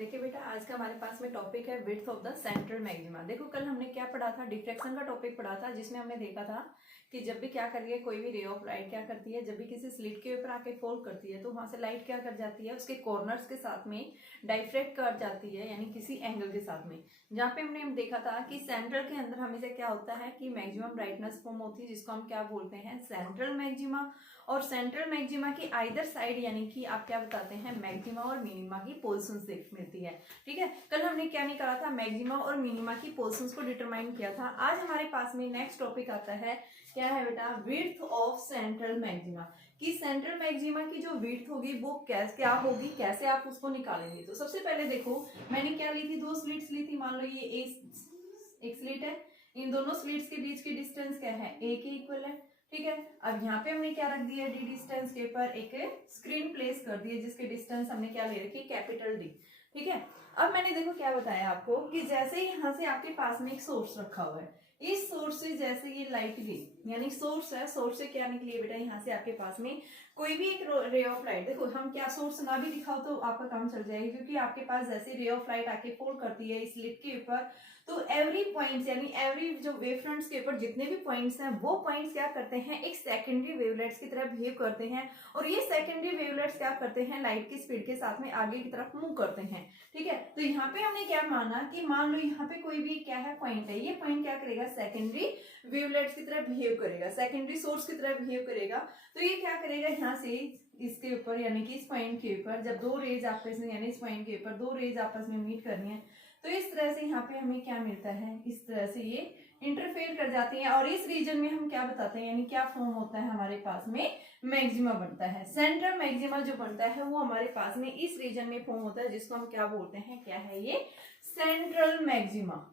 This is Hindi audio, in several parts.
देखिए बेटा, आज का हमारे पास में टॉपिक है width of the central maxima. देखो कल हमने क्या पढ़ा था, डिफ्रैक्शन का टॉपिक पढ़ा था, जिसमें हमने देखा था कि जब भी क्या कर रही है कोई भी रे ऑफ लाइट क्या करती है, जब भी किसी स्लिट के ऊपर आके फॉल करती है तो वहां से लाइट क्या कर जाती है, उसके कॉर्नर्स के साथ में डाइफ्रैक्ट कर जाती है, यानी किसी एंगल के साथ में। जहाँ पे हमने देखा था कि सेंट्रल के अंदर हमेशा क्या होता है कि मैक्सिमम ब्राइटनेस फॉर्म होती है, जिसको हम क्या बोलते हैं, सेंट्रल मैक्सिमा। और सेंट्रल मैक्सिमा की आइदर साइड यानी कि आप क्या बताते हैं, मैक्सिमा और मिनिमा की पोजीशंस मिलती है। ठीक है, कल हमने क्या निकाला था, मैक्सिमा और मिनिमा की पोजीशंस को डिटरमाइन किया था। आज हमारे पास में नेक्स्ट टॉपिक आता है, क्या है बेटा, विड्थ ऑफ सेंट्रल मैक्सिमा। कि सेंट्रल मैक्सिमा की जो विड्थ होगी वो क्या होगी, कैसे आप उसको निकालेंगे। तो सबसे पहले देखो, मैंने क्या ली थी, दो स्लिट्स ली थी। मान लो ये एक स्लिट है, इन दोनों स्लिट्स के बीच की डिस्टेंस क्या है, ए के इक्वल है। ठीक है, अब यहाँ पे हमने क्या रख दिया, डी डिस्टेंस के ऊपर एक स्क्रीन प्लेस कर दी है, जिसके डिस्टेंस हमने क्या ले रखी, कैपिटल डी। ठीक है, अब मैंने देखो क्या बताया आपको कि जैसे ही यहाँ से आपके पास में एक सोर्स रखा हुआ है, इस सोर्स से जैसे ये लाइट गई, यानी सोर्स है, सोर्स से क्या निकली है बेटा, यहाँ से आपके पास में कोई भी एक रे ऑफ लाइट, देखो हम क्या सोर्स ना भी दिखाओ तो आपका काम चल जाएगा, क्योंकि आपके पास जैसे रे ऑफ लाइट आके फॉल करती है इस स्लिट के ऊपर, तो एवरी पॉइंट्स यानी एवरी जो वेव फ्रंट्स के ऊपर जितने भी पॉइंट्स हैं, वो पॉइंट्स क्या करते हैं, एक सेकेंडरी वेवलेट्स की तरह बिहेव करते हैं। और ये सेकेंडरी वेवलेट्स क्या करते हैं, लाइट की स्पीड के साथ में आगे की तरफ मूव करते हैं। ठीक है, तो यहाँ पे हमने क्या माना कि मान लो यहाँ पे कोई भी क्या है पॉइंट है, ये पॉइंट क्या करेगा, सेकेंडरी वेवलेट्स की तरह बिहेव करेगा, सेकेंडरी सोर्स की तरह बिहेव करेगा। तो ये क्या करेगा, यहाँ से इसके ऊपर यानी कि इस पॉइंट के ऊपर जब दो रेज आपस में, यानी इस पॉइंट के ऊपर दो रेज आपस में मीट करनी है, तो इस तरह से यहाँ पे हमें क्या मिलता है, इस तरह से ये इंटरफेयर कर जाती हैं। और इस रीजन में हम क्या बताते हैं, यानी क्या फॉर्म होता है हमारे पास में, मैक्सिमा बनता है। सेंट्रल मैक्सिमा जो बनता है वो हमारे पास में इस रीजन में फॉर्म होता है, जिसको हम क्या बोलते हैं, क्या है ये, सेंट्रल मैक्सिमा।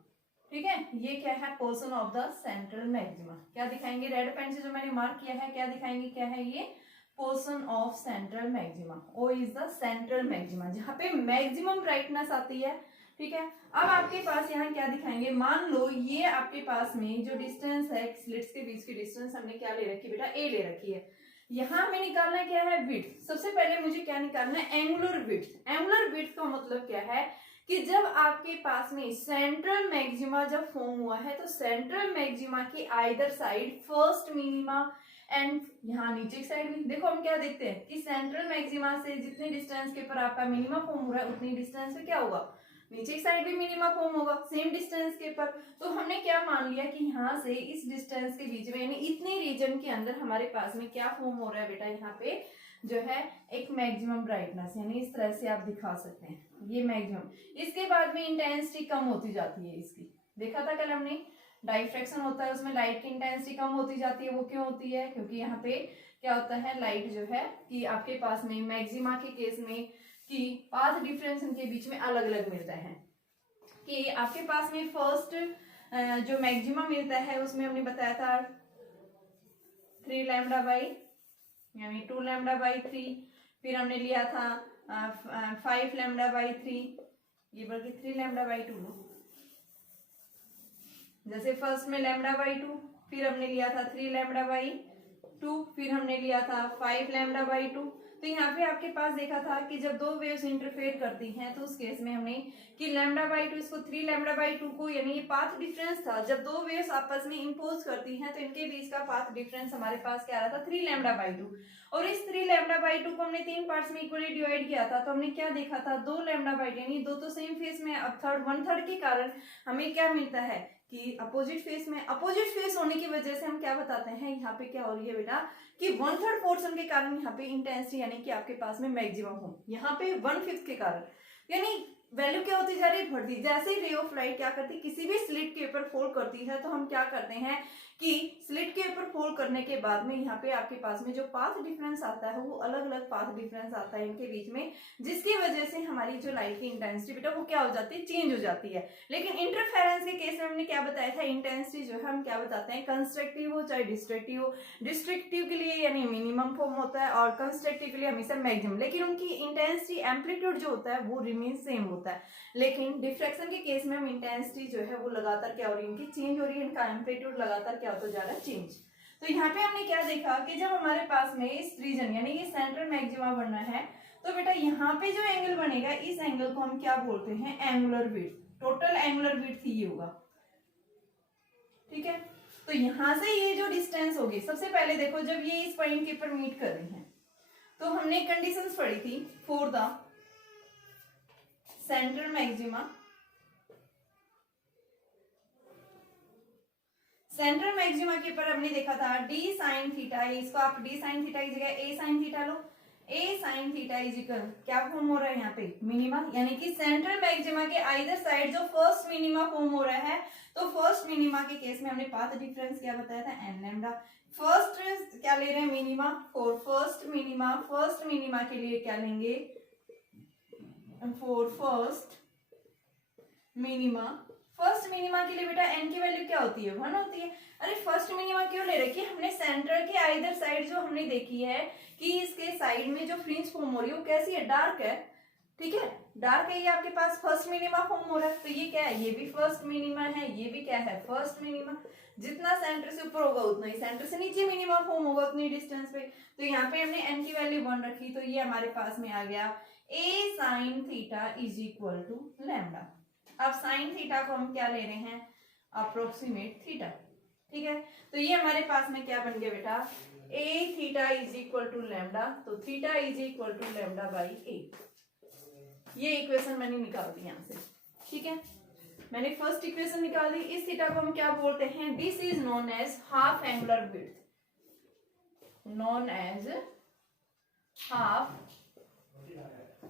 ठीक है, ये क्या है, portion of the central maxima. क्या दिखाएंगे, रेड पेन से जो मैंने मार्क किया है, क्या दिखाएंगे, क्या है ये, portion of central maxima. O is the central maxima, जहां पे मैक्सिमम ब्राइटनेस आती है। ठीक है, अब आपके पास यहाँ क्या दिखाएंगे, मान लो ये आपके पास में जो डिस्टेंस है स्लिट्स के बीच की डिस्टेंस हमने क्या ले रखी बेटा, ए ले रखी है। यहाँ हमें निकालना क्या है, विड्थ। सबसे पहले मुझे क्या निकालना है, एंगुलर विड्थ। एंगुलर विड्थ का मतलब क्या है कि जब आपके पास में सेंट्रल मैक्सिमा जब फॉर्म हुआ है, तो सेंट्रल मैक्सिमा की either side first minima and यहाँ नीचे की साइड भी, देखो हम क्या देखते हैं कि सेंट्रल मैक्सिमा से जितने डिस्टेंस के ऊपर आपका मिनिमा फॉर्म हो रहा है, उतनी डिस्टेंस पे क्या होगा, नीचे की साइड भी मिनिमा फॉर्म होगा सेम डिस्टेंस के ऊपर। तो हमने क्या मान लिया कि यहाँ से इस डिस्टेंस के बीच में, यानी इतने रीजन के अंदर हमारे पास में क्या फॉर्म हो रहा है बेटा, यहाँ पे जो है एक मैक्सिमम ब्राइटनेस, यानी इस तरह से आप दिखा सकते हैं ये मैक्सिमम। इसके बाद में इंटेंसिटी कम होती जाती है इसकी, देखा था कल हमने, डाइफ्रैक्शन होता है उसमें लाइट की इंटेंसिटी कम होती जाती है। वो क्यों होती है, क्योंकि यहाँ पे क्या होता है, लाइट जो है कि आपके पास में मैक्सिमा के केस में कि पाथ डिफरेंस इनके बीच में अलग अलग मिलता है। कि आपके पास में फर्स्ट जो मैक्सिमा मिलता है उसमें हमने बताया था 3 लैम्डा बाई, यानी 2 लैम्डा बाई 3, फिर हमने लिया था 5 लैम्डा बाई 3, ये बल्कि 3 लैम्डा बाई 2, जैसे फर्स्ट में लैम्डा बाई 2, फिर हमने लिया था 3 लैम्डा बाई 2, फिर हमने लिया था 5 लैम्डा बाई 2। तो यहाँ पे आपके पास देखा था कि जब दो वेव्स इंटरफेयर करती हैं, तो उस केस में हमने कि लैम्डा बाई 2 इसको 3 लैम्डा बाई 2 को, यानी ये पाथ डिफरेंस था, जब दो वेव्स आपस में इंपोज करती हैं तो इनके बीच का पाथ डिफरेंस हमारे पास क्या आ रहा था, 3 लैम्डा बाई 2। और इस 3 लैम्डा बाई 2 को हमने 3 पार्ट्स में इक्वली डिवाइड किया था, तो हमने क्या देखा था, 2 लैम्डा बाई 2, यानी दो तो सेम फेस में, अब थर्ड 1/3 के कारण हमें क्या मिलता है कि अपोजिट फेस में, अपोजिट फेस होने की वजह से हम क्या बताते हैं, यहाँ पे क्या हो रही है बेटा कि 1/3 पोर्शन के कारण यहाँ पे इंटेंसिटी यानी कि आपके पास में मैक्सिमम हो, यहाँ पे 1/5 के कारण, यानी वैल्यू क्या होती जा रही है, बढ़ती। जैसे ही रे ऑफ लाइट क्या करती है, किसी भी स्लिट के ऊपर फॉल करती है, तो हम क्या करते हैं कि स्लिट के ऊपर फॉल करने के बाद में यहाँ पे आपके पास में जो पाथ डिफरेंस आता है, वो अलग अलग पाथ डिफरेंस आता है इनके बीच में, जिसकी वजह से हमारी जो लाइट की इंटेंसिटी बेटा वो क्या हो जाती है, चेंज हो जाती है। लेकिन इंटरफेरेंस के केस में हमने क्या बताया था, इंटेंसिटी जो है हम क्या बताते हैं, कंस्ट्रक्टिव हो चाहे डिस्ट्रक्टिव हो, डिस्ट्रक्टिव के लिए यानी मिनिमम फॉर्म होता है और कंस्ट्रक्टिव के लिए हमेशा मैक्सिमम, लेकिन उनकी इंटेंसिटी एम्पलीट्यूड जो होता है वो रिमेन सेम होता है। लेकिन डिफ्रैक्शन के केस में हम इंटेंसिटी जो है वो लगातार क्या हो रही है, इनकी चेंज हो रही है, इनका एम्पलीट्यूड लगातार क्या होता जा रहा है, चेंज। तो यहाँ पे हमने क्या देखा कि जब हमारे पास में इस रीजन यानी कि सेंट्रल मैक्सिमा बनना है, तो बेटा यहाँ पे जो एंगल बनेगा इस एंगल को हम क्या बोलते हैं, angular width. Total angular width ये होगा, ठीक है। तो यहां से ये जो डिस्टेंस होगी, सबसे पहले देखो जब ये इस पॉइंट के ऊपर मीट कर रही हैं तो हमने कंडीशंस पढ़ी थी for the central maxima. Central maxima के ऊपर हमने देखा था डी साइन थीटा, इसको आप डी साइन थीटा की जगह ए साइन थीटा लो। A sine theta is equal क्या फॉर्म हो रहा है यहाँ पे, मिनिमा, यानी कि सेंट्रल मैक्सिमा के आइदर साइड जो फर्स्ट मिनिमा फॉर्म हो रहा है, तो फर्स्ट मिनिमा के केस में हमने पाथ डिफरेंस क्या बताया था, एन लैम्डा। फर्स्ट क्या ले रहे हैं, minima, for first minima, first minima के लिए क्या लेंगे, for first minima, first minima के लिए बेटा एन की वैल्यू क्या होती है, 1 होती है। अरे फर्स्ट मिनिमा क्यों ले रखी है हमने, सेंटर के आइदर साइड जो हमने देखी है कि इसके साइड में जो फ्रिंज फॉर्म हो रही है वो कैसी है, डार्क है, ठीक है, डार्क है, ये आपके पास फर्स्ट मिनिमा फॉर्म हो रहा है। तो ये क्या है, ये भी फर्स्ट मिनिमा है, ये भी क्या है, फर्स्ट मिनिमा। जितना सेंटर से ऊपर होगा उतना ही सेंटर से नीचे मिनिमा फॉर्म होगा उतनी डिस्टेंस पे। तो यहाँ पे हमने एन की वैल्यू 1 रखी, तो ये हमारे पास में आ गया a sine theta is equal to lambda. अब साइन थीटा को हम क्या ले रहे हैं, अप्रोक्सीमेट थीटा, ठीक है। तो ये हमारे पास में क्या बन गया बेटा, a theta is equal to lambda, तो theta is equal to lambda by a. ये इक्वेशन मैंने निकाल दी यहाँ से, ठीक है, मैंने फर्स्ट इक्वेशन निकाल दी। इस थीटा को हम क्या बोलते हैं, this is known as half angular width, known as half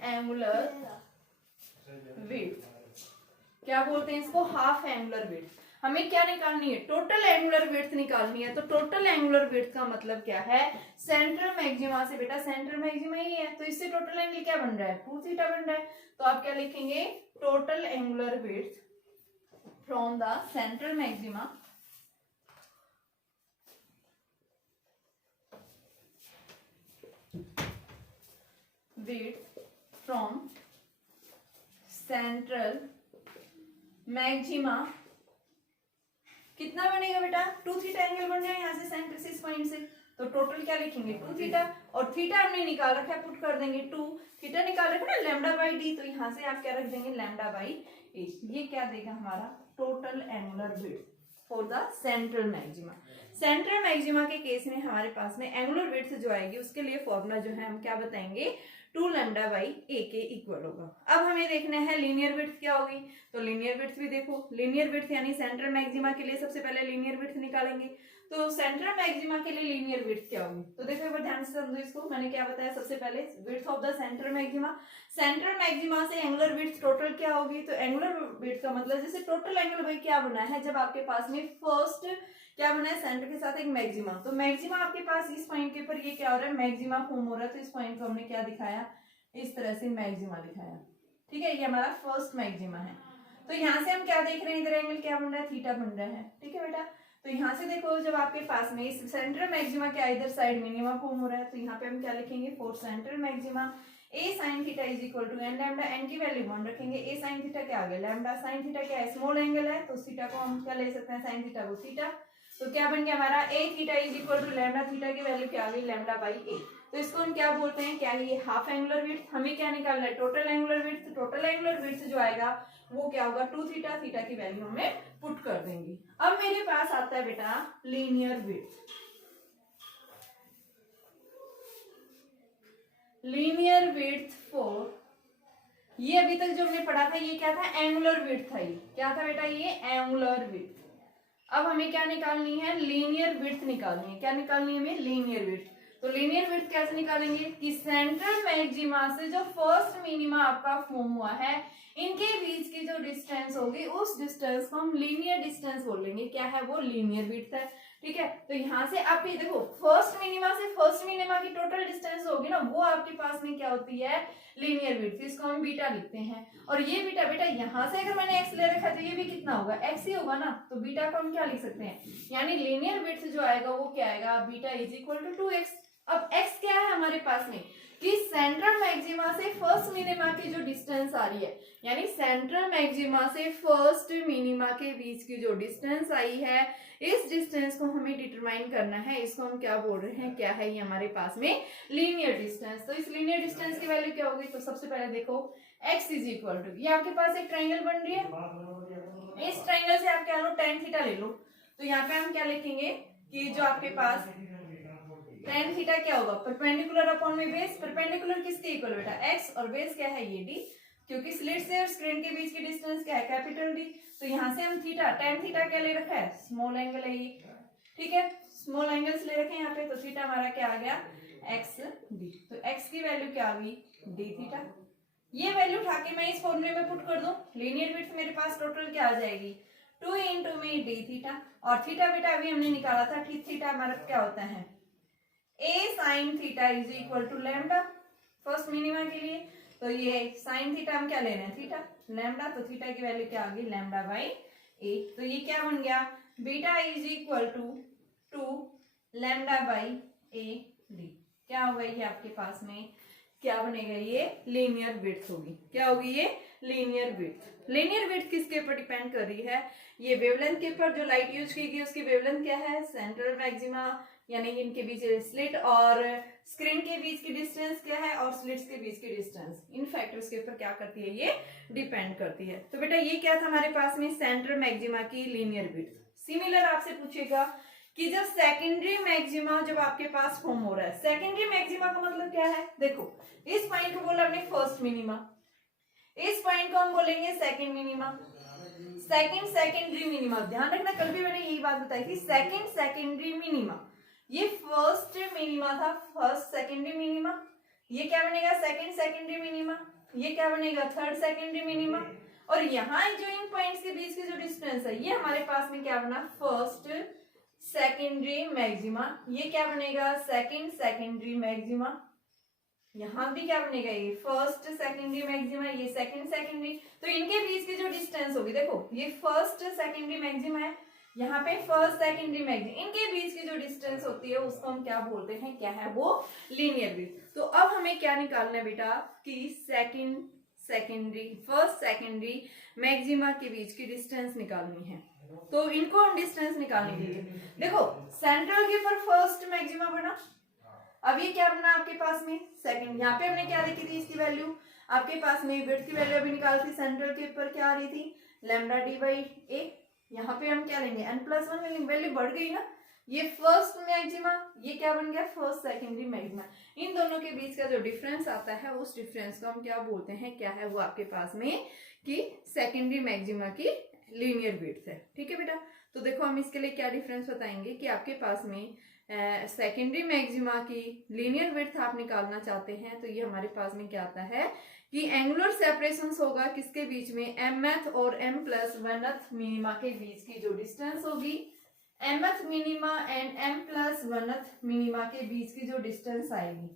angular width, क्या बोलते हैं इसको, हाफ एंगुलर विड्थ। हमें क्या निकालनी है, टोटल एंगुलर विड्थ निकालनी है। तो टोटल एंगुलर विड्थ का मतलब क्या है, सेंट्रल मैक्सिमा से, बेटा सेंट्रल मैक्सिमा ही है तो इससे टोटल एंगल क्या बन रहा है, 2 थीटा बन रहा है। तो आप क्या लिखेंगे, total angular width from the central maxima width from central maxima कितना बनेगा बेटा, 2 थीटा एंगल बन रहा है यहाँ से सेंटर से इस पॉइंट से। तो टोटल क्या लिखेंगे, 2 थीटा, और थीटा हमने निकाल रखा है, पुट कर देंगे 2, थीटा निकाल रखा है ना लैम्डा बाई डी, तो यहाँ से आप क्या रख देंगे, लैम्डा बाई ए। ये क्या देगा हमारा total angular width for the central maxima. Central maxima के केस में हमारे पास में एंगुलर विड्थ जो आएगी उसके लिए फॉर्मूला जो है हम क्या बताएंगे, 2 लैम्डा बाई ए के इक्वल होगा। अब हमें देखना है लीनियर विड्थ क्या होगी, तो लीनियर विड्थ भी देखो, लीनियर विड्थ यानी सेंट्रल मैक्सिमा के लिए सबसे पहले लीनियर विड्थ निकालेंगे। तो सेंट्रल मैक्सिमा के लिए लीनियर विड्थ क्या होगी, तो देखो एक बार ध्यान से समझो इसको। मैंने क्या बताया, सबसे पहले width of the central maxima, central maxima से एंगुलर विड्थ टोटल क्या होगी, तो एंगुलर विड्थ का मतलब जैसे टोटल एंगल भाई क्या बना है, जब आपके पास में फर्स्ट क्या बना है, सेंटर के साथ एक मैक्सिमा, तो मैक्सिमा आपके पास इस पॉइंट के ऊपर ये क्या हो रहा है, मैक्सिमा फॉर्म हो रहा है। तो इस पॉइंट को हमने क्या दिखाया, इस तरह से मैक्सिमा दिखाया, ठीक है, ये हमारा फर्स्ट मैक्सिमा है। तो यहाँ से हम क्या देख रहे हैं, इधर एंगल क्या बन रहा है, थीटा बन रहा है, ठीक है बेटा। तो यहाँ से देखो जब आपके पास में इस सेंट्रल मैक्सिमा के इधर साइड मिनिमा फॉर्म हो रहा है, तो यहाँ पे हम क्या लिखेंगे, for central maxima a sine theta is equal to n lambda, n की वैल्यू 1 रखेंगे, ए साइन थीटा क्या आ गया लैम्डा, साइन थीटा क्या है, स्मॉल एंगल है, तो थीटा को हम क्या ले सकते हैं, साइन थीटा को थीटा। तो क्या बन गया हमारा, a theta is equal to lambda, theta की वैल्यू क्या आ गई, लैम्डा बाई ए। तो इसको हम क्या बोलते हैं, क्या ये हाफ एंगुलर विड्थ। हमें क्या निकालना है, total angular width. Total angular width जो आएगा वो क्या होगा, 2 थीटा, थीटा की वैल्यू हमें पुट कर देंगे। अब मेरे पास आता है बेटा linear width. Linear width for, ये अभी तक जो हमने पढ़ा था ये क्या था, एंगुलर विड्थ था, ये क्या था बेटा, ये एंगुलर विड्थ। अब हमें क्या निकालनी है, लीनियर विड्थ निकालनी है। क्या निकालनी है हमें, लीनियर विड्थ। तो लीनियर विड्थ कैसे निकालेंगे कि सेंट्रल मैक्सिमा से जो फर्स्ट मिनिमा आपका फॉर्म हुआ है इनके बीच की जो डिस्टेंस होगी उस डिस्टेंस को हम लीनियर डिस्टेंस बोलेंगे। क्या है वो, लीनियर विड्थ है, ठीक है। तो यहाँ से आप ये देखो, फर्स्ट मिनिमा से फर्स्ट मिनिमा की टोटल डिस्टेंस होगी ना, वो आपके पास में क्या होती है, लीनियर विड्थ। इसको हम बीटा लिखते हैं। और ये बीटा बेटा यहाँ से अगर मैंने एक्स ले रखा है तो ये भी कितना होगा, एक्स ही होगा ना। तो बीटा को हम क्या लिख सकते हैं, यानी लीनियर विड्थ जो आएगा वो क्या आएगा, beta is equal to 2x। अब x क्या है हमारे पास में, कि सेंट्रल मैक्सिमा से फर्स्ट मिनिमा की जो डिस्टेंस आ रही है, यानी सेंट्रल मैक्सिमा से फर्स्ट मिनिमा के बीच की जो डिस्टेंस आई है, इस डिस्टेंस को हमें डिटरमाइन करना है। इसको हम क्या बोल रहे हैं, क्या है ये हमारे पास में लीनियर डिस्टेंस। तो इस लीनियर डिस्टेंस की वैल्यू क्या होगी, तो सबसे पहले देखो x इज इक्वल टू, ये आपके पास एक ट्राइंगल बन रही है, इस ट्राइंगल से आप क्या लो, tan थीटा ले लो। तो यहाँ पे हम क्या लिखेंगे कि जो आपके पास tan थीटा क्या होगा, परपेंडिकुलर अपॉन में बेस। परपेंडिकुलर किसके इक्वल बेटा, x, और बेस क्या है ये d, क्योंकि स्लिट से और स्क्रीन के बीच की डिस्टेंस क्या है, कैपिटल D। तो यहाँ से हम थीटा, tan थीटा क्या ले रखा है, स्मॉल एंगल है ये, ठीक है, स्मॉल एंगल्स ले रखे हैं यहाँ पे। तो थीटा हमारा क्या आ गया, x d। तो x की वैल्यू क्या आ गई, d थीटा। ये वैल्यू उठा के मैं इस फॉर्मूले में पुट कर दूं, लीनियर विड्थ मेरे पास टोटल क्या आ जाएगी, 2 इंटू में d थीटा, और थीटा बेटा अभी हमने निकाला था, थीटा हमारा क्या होता है, a sin theta is equal to lambda first minima के लिए। तो ये sin थीटा हम क्या ले रहे हैं, थीटा लैम्डा, तो थीटा की वैल्यू क्या आ गई, लैम्डा बाई a। तो ये क्या बन गया, beta is equal to 2 lambda by a d। क्या होगा ये आपके पास में, क्या बनेगा, ये लीनियर विड्थ होगी। क्या होगी ये, लीनियर विड्थ। लीनियर विड्थ किसके ऊपर डिपेंड कर रही है, ये वेवलेंथ के ऊपर। जो लाइट यूज की गई उसकी वेवलेंथ क्या है, सेंट्रल मैक्सिमा यानी इनके बीच स्लिट और स्क्रीन के बीच की डिस्टेंस क्या है, और स्लिट्स के बीच की डिस्टेंस, इन फैक्टर्स के ऊपर क्या करती है, ये डिपेंड करती है। तो बेटा ये क्या था हमारे पास में, सेंट्रल मैक्सिमा की लीनियर विड्थ। सिमिलर आपसे पूछेगा कि जब सेकेंडरी मैक्सिमा जब आपके पास फॉर्म हो रहा है, सेकेंडरी मैक्सिमा का मतलब क्या है, देखो इस पॉइंट को बोला हमने फर्स्ट मिनिमा, इस पॉइंट को हम बोलेंगे सेकंड मिनिमा, सेकेंडरी मिनिमा। ध्यान रखना, कल भी मैंने यही बात बताई थी, सेकेंडरी मिनिमा, ये फर्स्ट मिनिमा था, फर्स्ट सेकेंडरी मिनिमा, ये क्या बनेगा, सेकेंडरी मिनिमा, ये क्या बनेगा, थर्ड सेकेंडरी मिनिमा। और यहाँ जो इन पॉइंट्स के बीच की जो डिस्टेंस है, ये हमारे पास में क्या बना, फर्स्ट सेकेंडरी मैक्सिमा, ये क्या बनेगा, सेकेंडरी मैक्सिमा। यहाँ भी क्या बनेगा, ये फर्स्ट सेकेंडरी मैक्सिमा, ये सेकेंडरी। तो इनके बीच की जो डिस्टेंस होगी, देखो ये फर्स्ट सेकेंडरी मैक्सिमा है, यहाँ पे फर्स्ट सेकेंडरी मैक्सिमा, इनके बीच की जो डिस्टेंस होती है उसको हम क्या बोलते हैं, क्या है वो, लीनियर विड्थ। तो अब हमें क्या निकालना है बेटा, कि फर्स्ट सेकेंडरी मैक्सिमा के बीच की डिस्टेंस निकालनी है। तो इनको हम डिस्टेंस निकालने के लिए, देखो सेंट्रल के ऊपर फर्स्ट मैक्सिमा बना, अब ये क्या बना आपके पास में, सेकंड। यहाँ पे हमने क्या लिखी थी, इसकी वैल्यू आपके पास में विड्थ की वैल्यू अभी निकाली थी, सेंट्रल के ऊपर क्या आ रही थी, लैम्डा डी बाई ए। यहाँ पे हम क्या लेंगे, n+1 लेंगे, वैल्यू बढ़ गई ना, ये फर्स्ट मैक्सिमा, ये क्या बन गया, फर्स्ट सेकेंडरी मैक्सिमा। इन दोनों के बीच का जो डिफरेंस आता है, उस डिफरेंस को हम क्या बोलते हैं, क्या है वो आपके पास में, कि सेकेंडरी मैक्सिमा की लीनियर विड्थ है। ठीक है बेटा, तो देखो हम इसके लिए क्या डिफरेंस बताएंगे, कि आपके पास में सेकेंडरी मैक्सिमा की लीनियर विड्थ आप निकालना चाहते हैं, तो ये हमारे पास में क्या आता है, कि एंगुलर सेपरेशन होगा किसके बीच में, mth और m+1th मिनिमा के बीच की जो डिस्टेंस होगी, mth minima and m+1th minima के बीच की जो डिस्टेंस आएगी,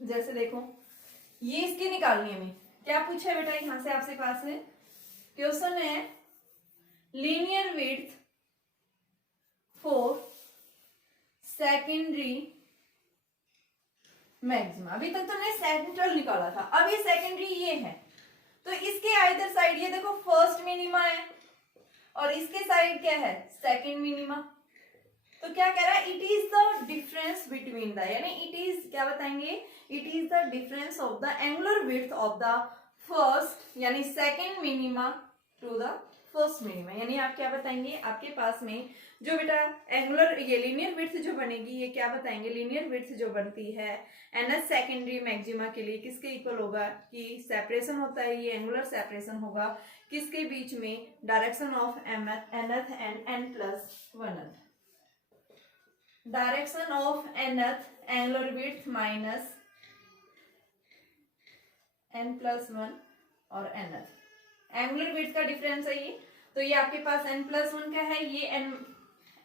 जैसे देखो ये इसकी निकालनी है। हमें क्या पूछा है बेटा, यहां से आपसे पास है क्वेश्चन है, linear width for secondary maxima. अभी तक तो हमने सेंट्रल निकाला था, अब ये सेकेंडरी ये है, तो इसके आइदर साइड ये देखो फर्स्ट मिनिमा है, और इसके साइड क्या है, सेकंड मिनिमा। तो क्या कह रहा है, it is the difference between the, यानी इट इज क्या बताएंगे, it is the difference of the angular width of the first यानी second minima to the first minima. यानी आप क्या बताएंगे, आपके पास में जो बेटा एंगुलर ये लीनियर विड्थ जो बनेगी, ये क्या बताएंगे, लीनियर विड्थ जो बनती है nth सेकेंडरी मैक्सिमा के लिए किसके इक्वल होगा, कि सेपरेशन होता है, ये एंगुलर सेपरेशन होगा किसके बीच में, direction of nth and n+1th, direction of nth angular width minus n+1 और nth एंगुलर विड्थ का डिफरेंस है ये। तो ये आपके पास n+1 का है, ये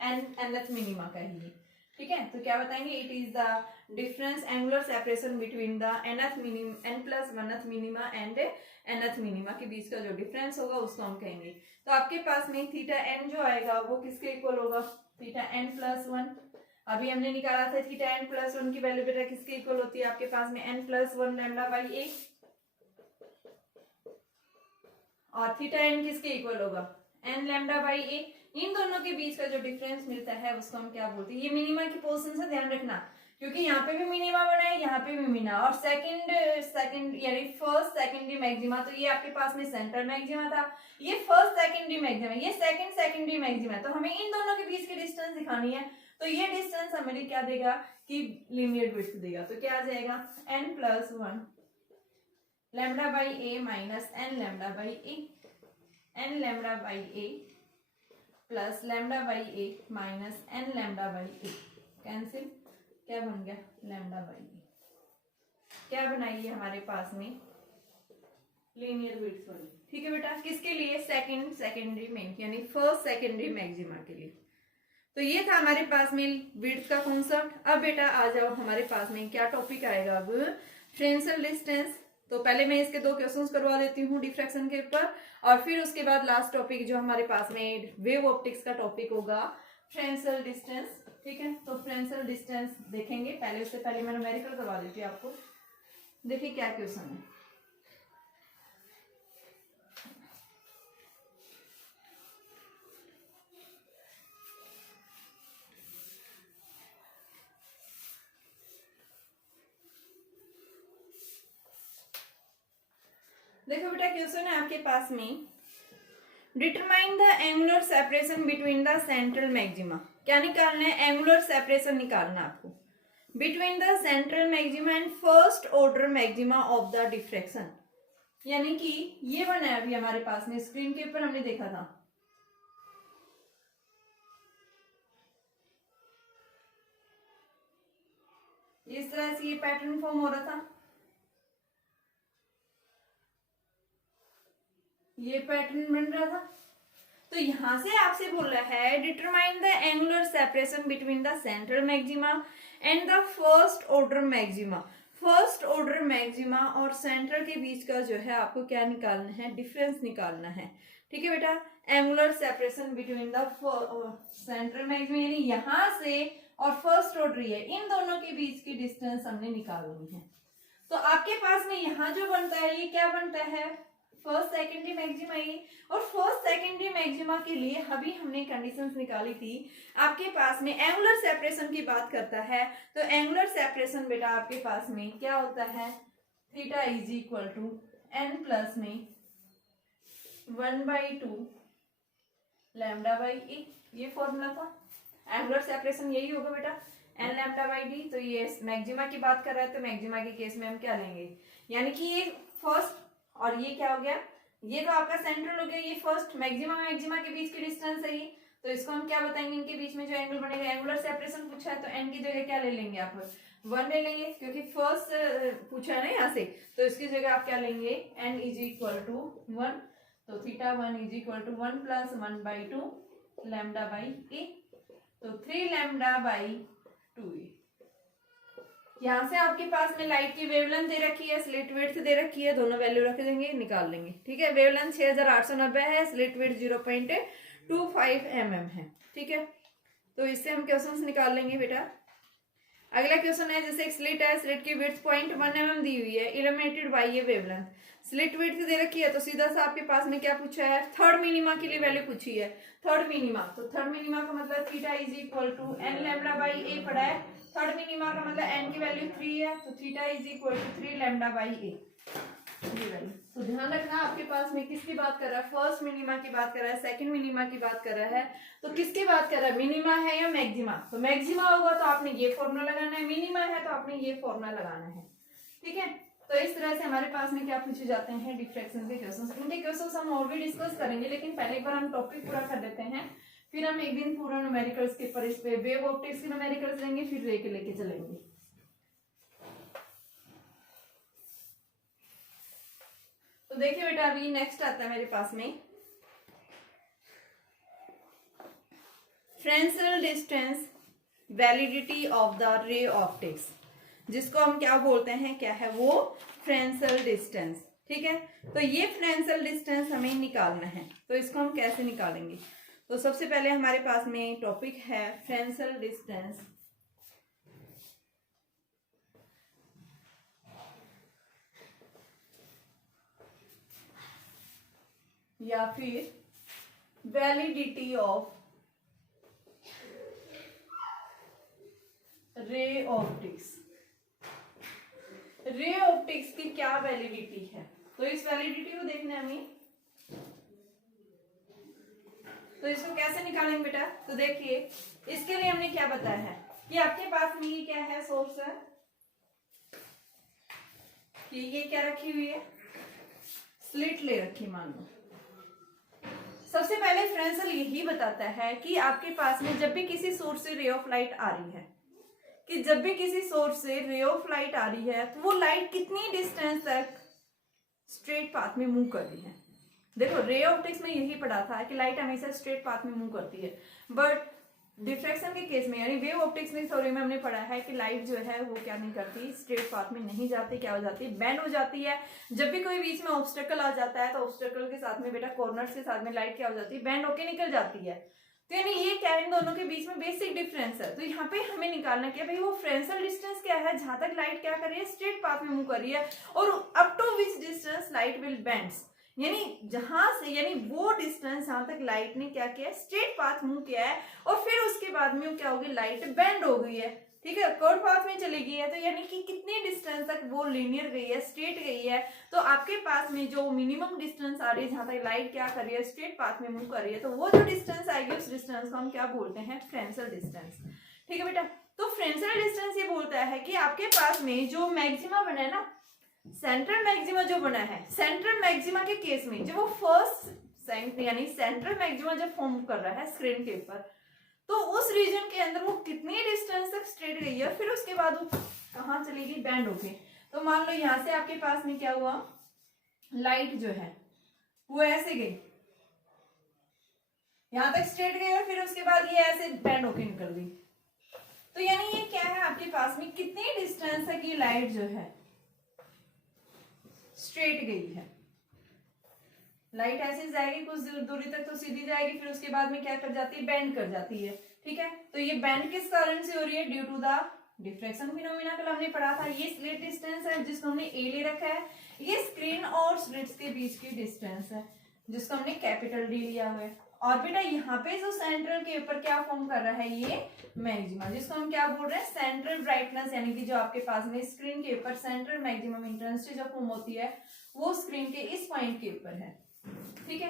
nth मिनिमा का है ये, ठीक है। तो क्या बताएंगे, it is the difference angular separation between the n+1th minima and nth minima के बीच का जो डिफरेंस होगा उसको हम कहेंगे। तो आपके पास में थीटा n जो आएगा वो किसके इक्वल होगा, थीटा n+1 अभी हमने निकाला था थीटा n प्लस 1 की वैल्यू बेटा किसके इक्वल होती है आपके पास में n प्लस 1 लैम्डा बाई ए, और थीटा n किसके इक्वल होगा n लैम्डा बाई ए। इन दोनों के बीच का जो डिफरेंस मिलता है उसको हम क्या बोलते हैं, ये मिनिमा की पोजीशन से ध्यान रखना, क्योंकि यहाँ पे भी मिनिमा बना है, यहाँ पे भी मिनिमा, और सेकंड यानी फर्स्ट सेकेंडरी मैक्सिमा, तो ये आपके पास में सेंट्रल मैक्सिमा था, ये फर्स्ट सेकेंडरी मैक्सिमा, ये सेकंड सेकेंडरी मैक्सिमा, तो हमें इन दोनों के बीच की डिस्टेंस दिखानी है। तो ये डिस्टेंस हमें क्या देगा कि लीनियर विड्थ देगा, तो क्या आ जाएगा n plus 1 lambda by A minus n lambda by A, n lambda by A plus lambda by A minus n lambda by A, cancel, क्या बन गया लैम्डा बाई ए, क्या बनाई है हमारे पास में लीनियर विड्थ बनी। ठीक है बेटा, किसके लिए सेकंड सेकेंडरी में यानी फर्स्ट सेकेंडरी मैक्सिमा के लिए। तो ये था हमारे पास में विड्थ का कॉन्सेप्ट। अब बेटा आ जाओ हमारे पास में क्या टॉपिक आएगा अब, डिफरेंशियल डिस्टेंस। तो पहले मैं इसके 2 क्वेश्चंस करवा देती हूँ डिफ्रैक्शन के ऊपर, और फिर उसके बाद लास्ट टॉपिक जो हमारे पास में वेव ऑप्टिक्स का टॉपिक होगा डिफरेंशियल डिस्टेंस। ठीक है, तो डिफरेंशियल डिस्टेंस देखेंगे, पहले उससे पहले मैं न्यूमेरिकल करवा देती हूँ आपको। देखिए क्या क्वेश्चन है, देखो बेटा क्वेश्चन है आपके पास में, determine the angular separation between the central maxima. क्या निकालना है, एंगुलर सेपरेशन निकालना आपको between the central maxima and first order maxima of the diffraction. यानी कि ये बना है अभी हमारे पास में, स्क्रीन के ऊपर हमने देखा था, इस तरह से ये पैटर्न फॉर्म हो रहा था, ये पैटर्न बन रहा था। तो यहां से आपसे बोल रहा है determine the angular separation between the central maxima and the first order maxima. First order maxima और सेंट्रल के बीच का जो है आपको क्या निकालना है, डिफरेंस निकालना है। ठीक है बेटा, angular separation between the central maxima यानी यहां से और फर्स्ट ऑर्डर है, इन दोनों के बीच की डिस्टेंस हमने निकालनी है। तो आपके पास में यहाँ जो बनता है ये क्या बनता है, फर्स्ट सेकेंडरी मैक्सिमा ये, और फर्स्ट सेकेंडरी मैक्सिमा के लिए अभी हमने कंडीशंस निकाली थी। आपके पास में एंगुलर सेपरेशन की बात करता है, तो एंगुलर सेपरेशन बेटा आपके पास में क्या होता है, theta is equal to n plus में 1/2 लैम्डा बाई ए, ये फॉर्मूला था। एंगुलर सेपरेशन यही होगा बेटा, n लैम्डा बाई डी। तो ये मैक्सिमा की बात कर रहा है, तो मैक्सिमा के केस में हम क्या लेंगे, यानी कि ये फर्स्ट और ये क्या हो गया, ये तो आपका सेंट्रल हो गया, ये फर्स्ट मैक्सिमा मैक्सिमा के बीच की डिस्टेंस है ये, तो इसको हम क्या बताएंगे, इनके बीच में जो एंगल बनेगा, एंगुलर सेपरेशन पूछा है तो n की जगह क्या ले लेंगे आप 1 ले लेंगे, क्योंकि फर्स्ट पूछा है ना यहाँ से, तो इसकी जगह आप क्या लेंगे n इज इक्वल टू 1, तो theta 1 is equal to 1 plus 1/2 lambda by a, तो 3 लैम्डा बाई 2 ए। यहाँ से आपके पास में लाइट की वेवलेंथ दे रखी है, स्लिट विड्थ दे रखी है, दोनों वैल्यू रख देंगे, निकाल लेंगे। ठीक है, वेवलेंथ 6890 है, स्लिट विड्थ 0.25 mm है। ठीक है, तो इससे हम क्वेश्चंस निकाल लेंगे बेटा। अगला क्वेश्चन है, जैसे एक स्लिट है, स्लिट की विड्थ 0.1 mm दी हुई है, इल्यूमिनेटेड बाय ये वेवलेंथ, स्लिट विड्थ दे रखी है, तो सीधा सा आपके पास में क्या पूछा है, थर्ड मिनिमा के लिए वैल्यू पूछी है, थर्ड मिनिमा। तो थर्ड मिनिमा का मतलब theta is equal to n lambda by a पड़ा है, थर्ड मिनिमा का मतलब n की वैल्यू 3 है, तो theta is equal to 3 lambda by a, ये वैल्यू। तो ध्यान रखना आपके पास में किसकी बात कर रहा है, फर्स्ट मिनिमा की बात कर रहा है, सेकंड मिनिमा की बात कर रहा है, तो किसकी बात कर रहा है, मिनिमा है या मैक्सिमा। तो मैक्सिमा होगा तो आपने ये फॉर्मूला लगाना है, मिनिमा है तो आपने ये फॉर्मूला लगाना है। ठीक है, तो इस तरह से हमारे पास में क्या पूछे जाते हैं, डिफ्रैक्शन के क्वेश्चंस। इनके क्वेश्चंस हम और भी डिस्कस करेंगे, लेकिन पहले एक बार हम टॉपिक पूरा कर लेते हैं, फिर हम एक दिन पूरा न्यूमेरिकल्स के ऊपर, इस पे वेव ऑप्टिक्स के न्यूमेरिकल्स लेंगे, फिर लेके चलेंगे। तो देखिए बेटा, अभी नेक्स्ट आता है मेरे पास में differential distance validity of the ray optics, जिसको हम क्या बोलते हैं, क्या है वो, डिफरेंशियल डिस्टेंस। ठीक है, तो ये डिफरेंशियल डिस्टेंस हमें निकालना है, तो इसको हम कैसे निकालेंगे। तो सबसे पहले हमारे पास में टॉपिक है डिफरेंशियल डिस्टेंस या फिर validity of ray optics. Ray optics की क्या वैलिडिटी है, तो इस वैलिडिटी को देखना है हमें। तो इसको कैसे निकालेंगे बेटा, तो देखिए इसके लिए हमने क्या बताया है कि आपके पास में ये क्या है, सोर्स है कि ये क्या रखी हुई है, स्लिट ले रखी मान लो। सबसे पहले फ्रेंसल यही बताता है कि आपके पास में जब भी किसी सोर्स से रे ऑफ लाइट आ रही है, कि जब भी किसी सोर्स से रे ऑफ लाइट आ रही है तो वो लाइट कितनी डिस्टेंस तक स्ट्रेट पाथ में मूव कर रही है। देखो रे ऑप्टिक्स में यही पढ़ा था कि लाइट हमेशा स्ट्रेट पाथ में मूव करती है, बट डिफ्रैक्शन के केस में यानी वेव ऑप्टिक्स में थ्योरी में हमने पढ़ा है कि लाइट जो है वो क्या नहीं करती, स्ट्रेट पाथ में नहीं जाती, क्या हो जाती है, बेंड हो जाती है। जब भी कोई बीच में ऑब्स्टेकल आ जाता है तो ऑब्स्टेकल के साथ में बेटा कॉर्नर्स के साथ में लाइट क्या हो जाती है, बेंड होके निकल जाती है। तो यानी ये क्या है, इन दोनों के बीच में बेसिक डिफरेंस है। तो यहाँ पे हमें निकालना क्या भाई, वो फ्रेंसल डिस्टेंस क्या है जहां तक लाइट क्या कर रही है, स्ट्रेट पाथ में मूव कर रही है, और up to which distance light will bends, यानी जहां से यानी वो डिस्टेंस जहां तक लाइट ने क्या किया, स्ट्रेट पाथ मूव किया है, और फिर उसके बाद में क्या होगी, लाइट बेंड हो गई है, ठीक है, कर्व पाथ में चली गई है। तो यानी कि कितनी डिस्टेंस तक वो लीनियर गई है, स्ट्रेट गई है। तो आपके पास में जो मिनिमम डिस्टेंस आ रही है जहां तक लाइट क्या कर रही है, स्ट्रेट पाथ में मूव कर रही है, तो वो जो डिस्टेंस आएगी उस डिस्टेंस को हम क्या बोलते हैं, फ्रेंसल डिस्टेंस। ठीक है बेटा, तो फ्रेंसल डिस्टेंस ये बोलता है कि आपके पास में जो मैक्सिमा बना है ना, सेंट्रल मैक्सिमा जो बना है, सेंट्रल मैक्सिमा के केस में जब वो फर्स्ट यानी सेंट्रल मैक्सिमा जब फॉर्म कर रहा है स्क्रीन के ऊपर, तो उस रीजन के अंदर वो कितनी डिस्टेंस तक स्ट्रेट गई है, फिर उसके बाद वो कहाँ चली गई, बैंड होके। तो मान लो यहाँ से आपके पास में क्या हुआ, लाइट जो है वो ऐसे गई, यहां तक स्ट्रेट गई, और फिर उसके बाद ये ऐसे बैंड होके निकल गई। तो यानी ये क्या है, आपके पास में कितनी डिस्टेंस है कि लाइट जो है स्ट्रेट गई है। लाइट ऐसे जाएगी कुछ दूरी तक तो सीधी जाएगी, फिर उसके बाद में क्या कर जाती है, बेंड कर जाती है। ठीक है, तो ये बेंड किस कारण से हो रही है, due to the diffraction phenomena. कल हमने पढ़ा था, ये स्लिट डिस्टेंस है जिसको हमने ए ले रखा है, ये स्क्रीन और स्लिट्स के बीच की डिस्टेंस है जिसको हमने कैपिटल डी लिया हुआ है। और बेटा यहाँ पे जो सेंट्रल के ऊपर क्या फॉर्म कर रहा है, ये मैक्सिमा, जिसको हम क्या बोल रहे हैं, सेंट्रल ब्राइटनेस, यानी कि जो आपके पास में स्क्रीन के ऊपर सेंट्रल मैक्सिमम इंटेंसिटी जो फॉर्म होती है वो स्क्रीन के इस पॉइंट के ऊपर है। ठीक है,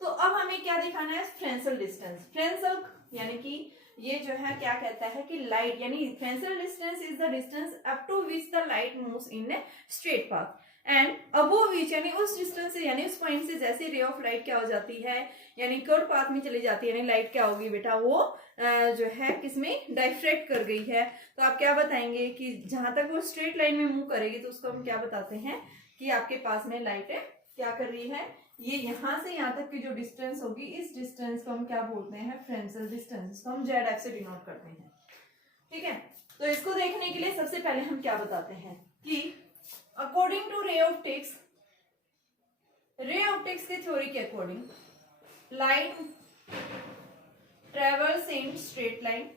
तो अब हमें क्या दिखाना है, फ्रेंसल डिस्टेंस। फ्रेंसल यानी कि ये जो है क्या कहता है कि लाइट, यानी Fresnel distance is the distance up to which the light moves in a straight path, and above which यानी उस डिस्टेंस से, यानी उस पॉइंट से जैसे रे ऑफ लाइट क्या हो जाती है, यानी कर्व पाथ में चली जाती है, यानी लाइट क्या होगी बेटा, वो जो है किसमें डाइफ्रैक्ट कर गई है। तो आप क्या बताएंगे कि जहां तक वो स्ट्रेट लाइन में मूव करेगी तो उसको हम क्या बताते हैं कि आपके पास में लाइट क्या कर रही है, ये यहां से यहां तक की जो डिस्टेंस होगी, इस डिस्टेंस को हम क्या बोलते हैं, फ्रेंसल डिस्टेंस, इसको हम जेड एक्स से डिनोट करते हैं। ठीक है, तो इसको देखने के लिए सबसे पहले हम क्या बताते हैं कि अकॉर्डिंग टू रे ऑप्टिक्स के थ्योरी के according light travels in straight line,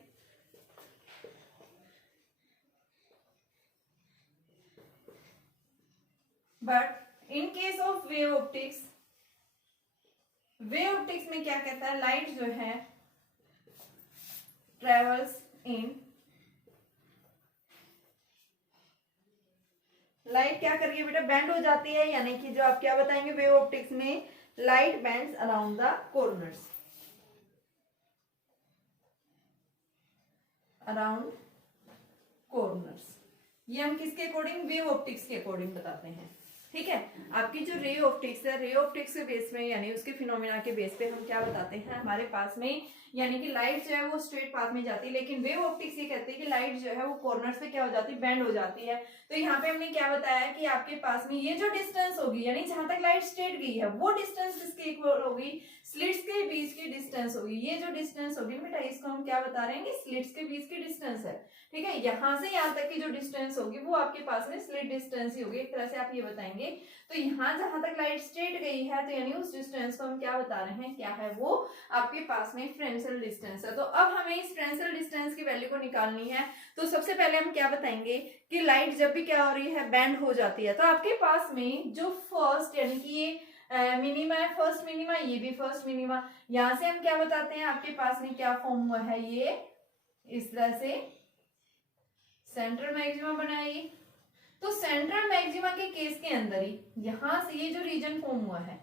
but in case of wave optics में क्या कहता है, लाइट जो है ट्रेवल्स इन, लाइट क्या कर रही है बेटा, बेंड हो जाती है, यानी कि जो आप क्या बताएंगे, वेव ऑप्टिक्स में light bends around the corners, around corners. ये हम किसके अकॉर्डिंग, वेव ऑप्टिक्स के अकॉर्डिंग बताते हैं। ठीक है, आपकी जो रे ऑप्टिक्स है, रे ऑप्टिक्स के बेस में यानी उसके फिनोमेना के बेस पे हम क्या बताते हैं, हमारे पास में यानी कि लाइट जो है वो स्ट्रेट पाथ में जाती है, लेकिन वेव ऑप्टिक्स ये कहते हैं कि लाइट जो है वो कॉर्नर्स पे क्या हो जाती है, बेंड हो जाती है। तो यहाँ पे हमने क्या बताया कि आपके पास में ये जो डिस्टेंस होगी, यानी जहां तक लाइट स्ट्रेट गई है वो डिस्टेंस किसके इक्वल होगी, स्लिट्स के बीच की डिस्टेंस होगी। ये जो डिस्टेंस होगी बेटा, इसको हम क्या बता रहे हैं, स्लिट्स के बीच की डिस्टेंस है। ठीक है, यहां से यहां तक की जो डिस्टेंस होगी वो आपके पास में स्लिट डिस्टेंस ही होगी, एक तरह से आप ये बताएंगे। तो यहाँ जहां तक लाइट स्ट्रेट गई है तो यानी उस डिस्टेंस को हम क्या बता रहे हैं, क्या है वो आपके पास में फ्रेंसल डिस्टेंस है। तो अब हमें इस फ्रेंसल डिस्टेंस की वैल्यू को निकालनी है। तो सबसे पहले हम क्या बताएंगे कि लाइट जब भी क्या हो रही है, बेंड हो जाती है, तो आपके पास में जो फर्स्ट यानी कि ये मिनिमा है, फर्स्ट मिनिमा, ये भी फर्स्ट मिनिमा। यहां से हम क्या बताते हैं, आपके पास में क्या फॉर्म हुआ है, ये इस तरह से सेंट्रल मैक्सिमा बनाएगी। तो सेंट्रल मैक्सिमा के केस के अंदर ही यहां से ये जो रीजन फॉर्म हुआ है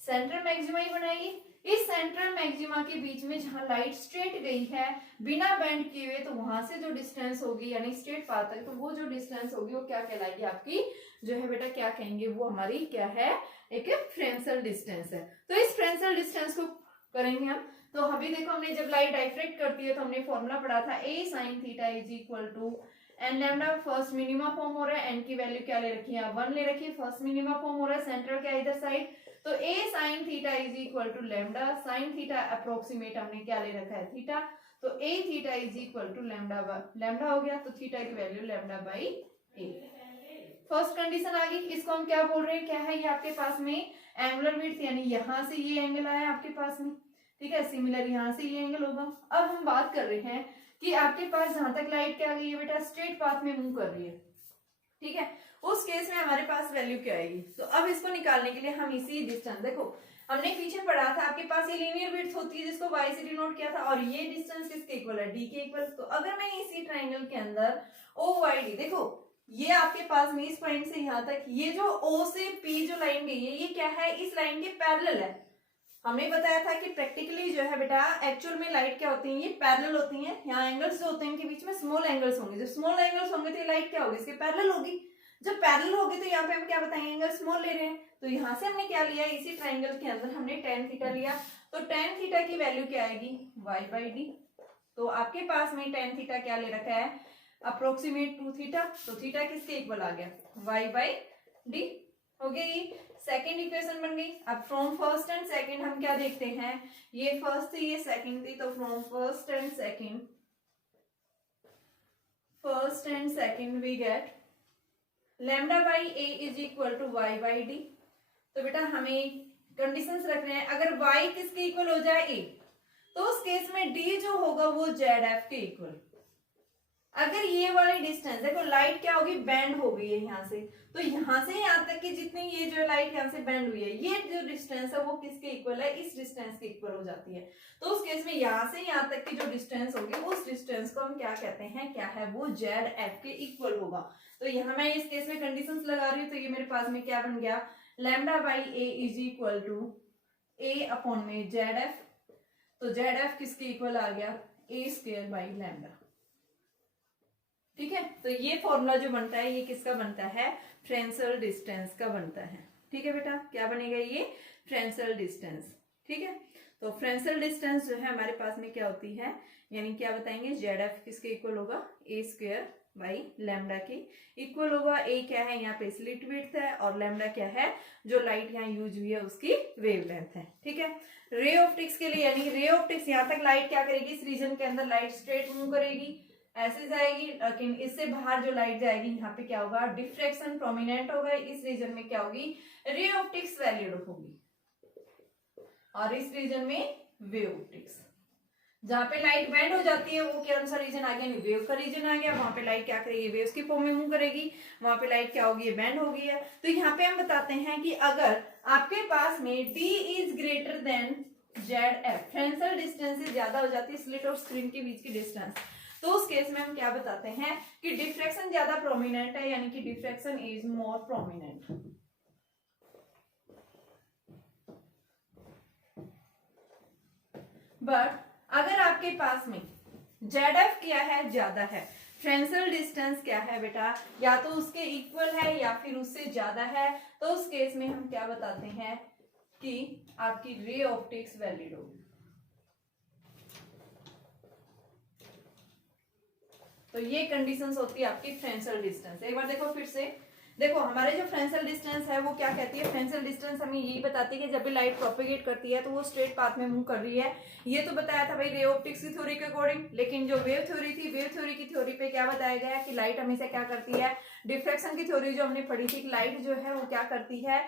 सेंट्रल मैक्सिमा ही बनाएगी। इस सेंट्रल मैक्सिमा के बीच में जहां लाइट स्ट्रेट गई है बिना बेंड किए हुए, तो वहां से जो डिस्टेंस होगी यानी स्ट्रेट पाथ तक, तो वो जो डिस्टेंस होगी वो क्या कहलाएगी, आपकी जो है बेटा क्या कहेंगे, वो हमारी क्या है, एक फ्रेंसल डिस्टेंस है। तो इस फ्रेंसल डिस्टेंस को करेंगे हम। तो अभी देखो हमने जब लाइट डाइफ्रेक्ट करती है तो हमने फॉर्मूला पढ़ा था a sin theta is equal to n lambda, first minima form हो रहा है, एन की वैल्यू क्या ले रखी है, 1 ले रखी है, फर्स्ट मिनिमा फॉर्म हो रहा है, सेंट्रल क्या इधर साइड, तो a sin theta is equal to lambda, sin theta approximate हमने क्या ले रखा है, थीटा, तो a theta is equal to lambda, lambda हो गया, तो थीटा की value lambda by a। First condition आ गई, इसको हम क्या बोल रहे हैं, क्या है, ये आपके पास में एंगुलर विड्थ, यानी यहां से ये एंगल आया आपके पास में, ठीक है, सिमिलर यहां से ये एंगल होगा। अब हम बात कर रहे हैं कि आपके पास जहां तक लाइट क्या गई है बेटा, स्ट्रेट पाथ में मूव कर रही है, ठीक है, उस केस में हमारे पास वैल्यू क्या आएगी। तो अब इसको निकालने के लिए हम इसी डिस्टेंस, देखो हमने पीछे पढ़ा था आपके पास ये लीनियर विड्थ होती है जिसको y से डिनोट किया था, और ये डिस्टेंस किसके इक्वल है, d के इक्वल। तो अगर मैं इसी ट्राइंगल के अंदर OYD, देखो ये आपके पास में इस पॉइंट से यहाँ तक ये जो O से P जो लाइन गई है, ये क्या है, इस लाइन के पैरेलल है। हमने बताया था कि प्रैक्टिकली जो है बेटा एक्चुअल में लाइट क्या होती है, ये पैरेलल होती है। यहाँ एंगल्स जो होते हैं इनके बीच में स्मॉल एंगल्स होंगे, जब स्मॉल एंगल्स होंगे तो लाइट क्या होगी, इसके पैरेलल होगी। जब पैरेलल होगी तो यहाँ पे हम क्या बताएंगे, एंगल स्मॉल ले रहे हैं, तो यहाँ से हमने क्या लिया, इसी ट्राइंगल के अंदर हमने tan थीटा लिया, तो tan थीटा की वैल्यू क्या आएगी, y बाई डी। तो आपके पास में tan थीटा क्या ले रखा है, अप्रोक्सीमेट 2 थीटा, तो थीटा किसके इक्वल आ गया, y बाई डी हो गया। ये सेकेंड इक्वेशन बन गई। अब फ्रॉम फर्स्ट एंड सेकेंड हम क्या देखते हैं, ये फर्स्ट थी ये सेकेंड थी, तो from first and second we get lambda by a is equal to y by d. तो बेटा हमें कंडीशंस रख रहे हैं, अगर y किसके इक्वल हो जाए a, तो उस केस में d जो होगा वो ZF के इक्वल। अगर ये वाली डिस्टेंस देखो लाइट क्या होगी, बैंड हो गई है यहाँ से, तो यहाँ से यहाँ तक की जितनी ये जो लाइट यहाँ से बैंड हुई है, ये जो डिस्टेंस है वो किसके इक्वल है, इस डिस्टेंस के इक्वल हो जाती है। तो उस केस में यहाँ से यहाँ तक की जो डिस्टेंस होगी उस डिस्टेंस को हम क्या कहते हैं, क्या है वो ZF के इक्वल होगा। तो यहाँ मैं इस केस में कंडीशंस लगा रही हूँ, तो ये मेरे पास में क्या बन गया, lambda by a is equal to a upon में ZF। तो ZF किसके इक्वल आ गया, ए स्क्वायर बाई लैम्डा, ठीक है। तो ये फॉर्मूला जो बनता है ये किसका बनता है, फ्रेंसल डिस्टेंस का बनता है, ठीक है बेटा, क्या बनेगा ये, फ्रेंसल डिस्टेंस, ठीक है। तो फ्रेंसल डिस्टेंस जो है हमारे पास में क्या होती है, यानी क्या बताएंगे, ZF किसके इक्वल होगा, ए स्क्वायर बाई लैम्डा के इक्वल होगा। ए क्या है, यहाँ पे स्लिट विड्थ है, और लैम्डा क्या है, जो लाइट यहाँ यूज हुई है उसकी वेवलेंथ है, ठीक है। रे ऑप्टिक्स के लिए, यानी रे ऑप्टिक्स यहाँ तक लाइट क्या करेगी, इस रीजन के अंदर लाइट स्ट्रेट मूव करेगी, ऐसे जाएगी, लेकिन इससे बाहर जो लाइट जाएगी यहाँ पे क्या होगा, डिफ्रैक्शन प्रोमिनेंट होगा, इस रीजन में क्या होगी, रे ऑप्टिक्स वैलिड होगी, और इस रीजन में वेव ऑप्टिक्स। जहां पे लाइट बैंड हो जाती है वो कौन सा रीजन आ गया, वेव का रीजन आ गया, वहां पे लाइट क्या करेगी, वेव्स की फॉर्म में मूव करेगी, वहां पे लाइट क्या होगी, बैंड होगी है। तो यहाँ पे हम बताते हैं कि अगर आपके पास में d is greater than ZF, Fresnel distance से ज्यादा हो जाती है स्लिट और स्क्रीन के बीच की डिस्टेंस, तो उस केस में हम क्या बताते हैं कि डिफ्रैक्शन ज्यादा प्रोमिनेंट है, यानी कि diffraction is more prominent. But अगर आपके पास में ZF क्या है, ज्यादा है, फ्रेंसल डिस्टेंस क्या है बेटा, या तो उसके इक्वल है या फिर उससे ज्यादा है, तो उस केस में हम क्या बताते हैं कि आपकी रे ऑप्टिक्स वैलिड होगी। तो ये कंडीशंस होती है आपकी फ्रेंसल डिस्टेंस। एक बार देखो फिर से, देखो हमारे जो फ्रेंसल डिस्टेंस है वो क्या कहती है, फ्रेंसल डिस्टेंस हमें यही बताती है कि जब भी लाइट प्रोपेगेट करती है तो वो स्ट्रेट पाथ में मूव कर रही है। ये तो बताया था भाई रे ऑप्टिक्स की थ्योरी के अकॉर्डिंग, लेकिन जो वेव थ्योरी थी, वेव थ्योरी की थ्योरी पे क्या बताया गया है कि लाइट हमेशा क्या करती है, डिफ्रैक्शन की थ्योरी जो हमने पढ़ी थी, लाइट जो है वो क्या करती है,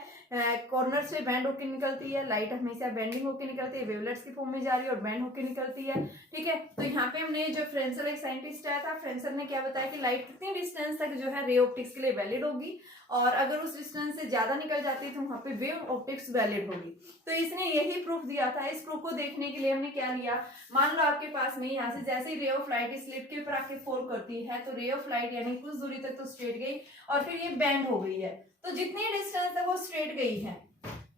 कॉर्नर से बैंड होकर निकलती है, लाइट हमेशा बेंडिंग होकर निकलती है, वेवलेट्स की फॉर्म में जा रही है और बैंड होकर निकलती है। ठीक है, तो यहाँ पे हमने जो फ्रेंसल एक साइंटिस्ट आया था, फ्रेंसल ने क्या बताया कि लाइट कितनी डिस्टेंस तक जो है रे ऑप्टिक्स के लिए वैलिड होगी, और अगर उस डिस्टेंस से ज्यादा निकल जाती है तो वहां पे वेव ऑप्टिक्स वैलिड होगी। तो इसने यही प्रूफ दिया था। इस प्रूफ को देखने के लिए हमने क्या लिया, मान लो आपके पास में यहाँ से जैसे ही रे ऑफ लाइट स्लिट के ऊपर आके फॉल करती है, तो रे ऑफ लाइट यानी कुछ दूरी तक तो स्ट्रेट गई और फिर ये बैंड हो गई है, तो जितनी डिस्टेंस तक वो स्ट्रेट गई है,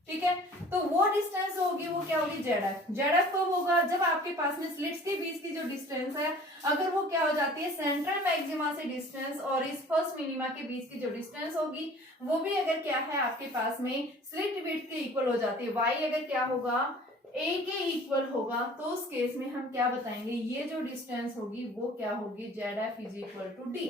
ठीक है, तो वो डिस्टेंस होगी वो क्या होगी, जेड एफ कब होगा, जब आपके पास में स्लिट्स के बीच की जो डिस्टेंस है अगर वो क्या हो जाती है सेंट्रल मैक्सिमा से डिस्टेंस और इस फर्स्ट मिनिमा के बीच की जो डिस्टेंस होगी वो भी अगर क्या है आपके पास में स्लिट विड्थ के इक्वल हो जाती है, वाई अगर क्या होगा ए के इक्वल होगा, तो उस केस में हम क्या बताएंगे, ये जो डिस्टेंस होगी वो क्या होगी, z f is equal to d.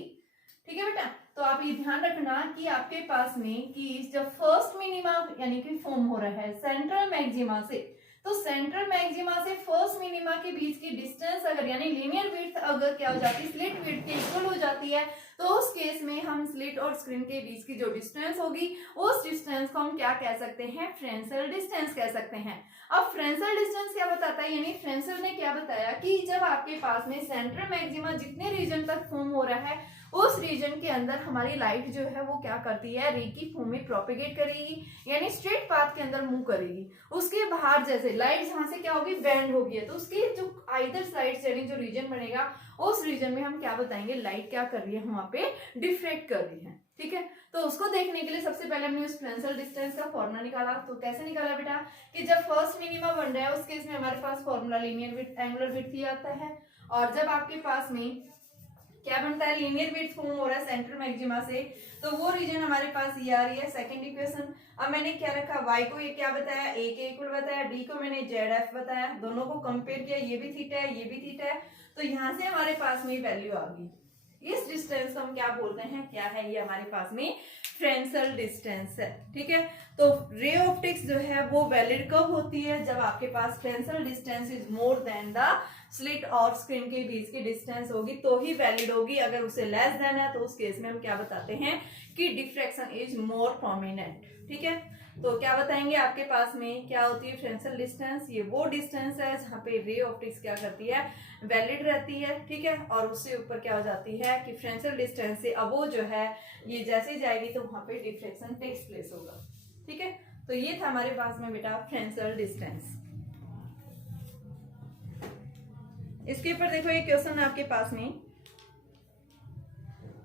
ठीक है बेटा, तो आप ये ध्यान रखना कि आपके पास में कि जब फर्स्ट मिनिमा यानी कि फॉर्म हो रहा है सेंट्रल मैक्सिमा से, तो सेंट्रल मैक्सिमा से फर्स्ट मिनिमा के बीच की डिस्टेंस अगर यानी लीनियर विड्थ अगर क्या हो जाती है स्लिट विड्थ के इक्वल हो जाती है, तो उस केस में हम स्लिट और स्क्रीन के बीच की जो डिस्टेंस होगी उस डिस्टेंस को हम क्या कह सकते हैं, फ्रेंसल डिस्टेंस कह सकते हैं। अब फ्रेंसल डिस्टेंस क्या बताता है, यानी फ्रेंसल ने क्या बताया कि जब आपके पास में सेंट्रल मैक्सिमा जितने रीजन तक फॉर्म हो रहा है उस रीजन के अंदर हमारी लाइट जो है वो क्या करती है, रे की फॉर्म में प्रोपेगेट करेगी, यानी स्ट्रेट पाथ के अंदर मूव करेगी। उसके बाहर जैसे लाइट जहां से क्या होगी, बैंड होगी, तो उसकी जो आइदर साइड यानी जो रीजन बनेगा उस रीजन में हम क्या बताएंगे, लाइट क्या कर रही है, वहां पे डिफ्रेक्ट कर रही है। ठीक है, तो उसको देखने के लिए सबसे पहले हमने उस फ्रेंसल डिस्टेंस का फॉर्मूला निकाला। तो कैसे निकाला बेटा, कि जब फर्स्ट मिनिमा बन रहा है उस केस में हमारे पास formula linear width angular width ही आता है, और जब आपके पास में क्या बनता है, लीनियर विड्थ फॉर्म हो रहा है सेंट्रल मैक्सिमा से, तो वो रीजन हमारे पास ये आ रही है सेकंड इक्वेशन। अब मैंने क्या रखा, y को ये क्या बताया, a के इक्वल बताया, d को मैंने जेड एफ बताया, दोनों को कंपेयर किया, ये भी थीटा है ये भी थीटा है, तो यहाँ से हमारे पास में वैल्यू आ गई। इस डिस्टेंस को हम क्या बोलते हैं, क्या है ये हमारे पास में फ्रेंसल डिस्टेंस है। ठीक है, तो रे ऑप्टिक्स जो है वो वैलिड कब होती है, जब आपके पास Fresnel distance is more than the slit और स्क्रीन के बीच की डिस्टेंस होगी तो ही वैलिड होगी। अगर उससे लेस देन है तो उस केस में हम क्या बताते हैं कि डिफ्रैक्शन इज मोर प्रोमिनेंट। ठीक है, तो क्या बताएंगे, आपके पास में क्या होती है फ्रेंसल डिस्टेंस, ये वो डिस्टेंस है जहाँ पे रे ऑप्टिक्स क्या करती है, वैलिड रहती है। ठीक है, और उससे ऊपर क्या हो जाती है कि फ्रेंसल डिस्टेंस से अब वो जो है ये जैसे जाएगी तो वहां पे डिफ्रैक्शन टेक्स प्लेस होगा। ठीक है, तो ये था हमारे पास में बेटा फ्रेंसल डिस्टेंस। इसके ऊपर देखो ये क्वेश्चन है आपके पास में,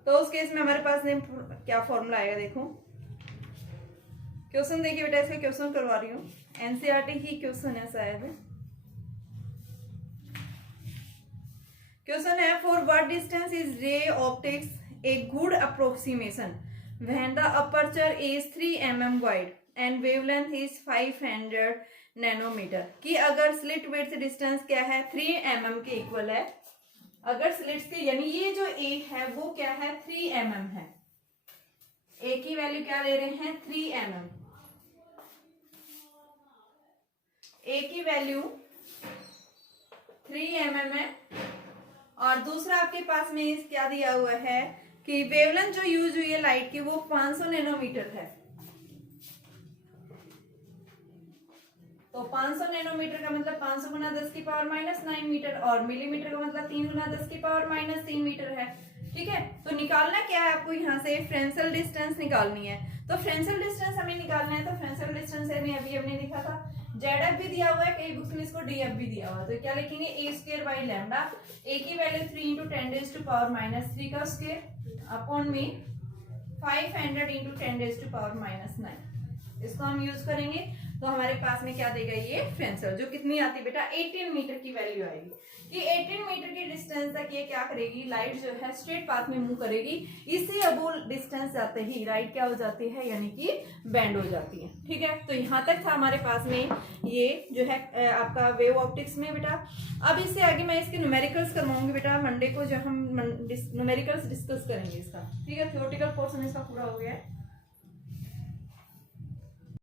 तो उस केस में हमारे पास में क्या फॉर्मूला आएगा, देखो क्वेश्चन देखिए बेटा, इसका क्वेश्चन करवा रही हूँ, एनसीईआरटी ही क्वेश्चन है शायद। क्वेश्चन है, for what distance is ray optics a good approximation when the aperture is 3 mm wide and wavelength is 500 nanometer. कि अगर स्लिट विड्थ डिस्टेंस क्या है, 3 mm के इक्वल है, अगर स्लिट्स के यानी ये जो ए है वो क्या है 3 mm है, ए की वैल्यू क्या ले रहे हैं 3 mm, ए की वैल्यू 3 mm है, और दूसरा आपके पास में क्या दिया हुआ है कि वेवलेंथ जो यूज हुई है लाइट की वो 500 नैनोमीटर है। तो 500 नैनोमीटर का मतलब 500 गुना 10 की पावर माइनस 9 मीटर, और मिलीमीटर का मतलब 3 गुना 10 की पावर माइनस 3 मीटर है। ठीक है, तो निकालना क्या है आपको, यहाँ से फ्रेंसल डिस्टेंस निकालनी है। तो फ्रेंसल डिस्टेंस हमें निकालना है, तो फ्रेंसल डिस्टेंस अभी हमने लिखा था, जेड एफ भी दिया हुआ है, कई बुक्स में इसको डी एफ भी दिया हुआ है, तो क्या लिखेंगे a square by lambda, a की value 3 into 10 raise to power minus 3 का स्क्वायर अपॉन में 500 into 10 raise to power minus 9। इसको हम यूज करेंगे तो हमारे पास में क्या देगा ये फ्रेंसल, जो कितनी आती है बेटा 18 मीटर की वैल्यू आएगी, कि 18 मीटर की डिस्टेंस तक ये क्या करेगी, लाइट जो है स्ट्रेट पाथ में मूव करेगी। इससे अब वो डिस्टेंस जाते ही लाइट क्या हो जाती है, यानी कि बैंड हो जाती है। ठीक है, तो यहाँ तक था हमारे पास में ये जो है आपका वेव ऑप्टिक्स में बेटा। अब इससे आगे मैं इसके न्यूमेरिकल्स करवाऊंगी बेटा, मंडे को जो हम न्यूमेरिकल्स डिस्कस करेंगे इसका। ठीक है, थ्योरेटिकल पोर्शन इसका पूरा हो गया है।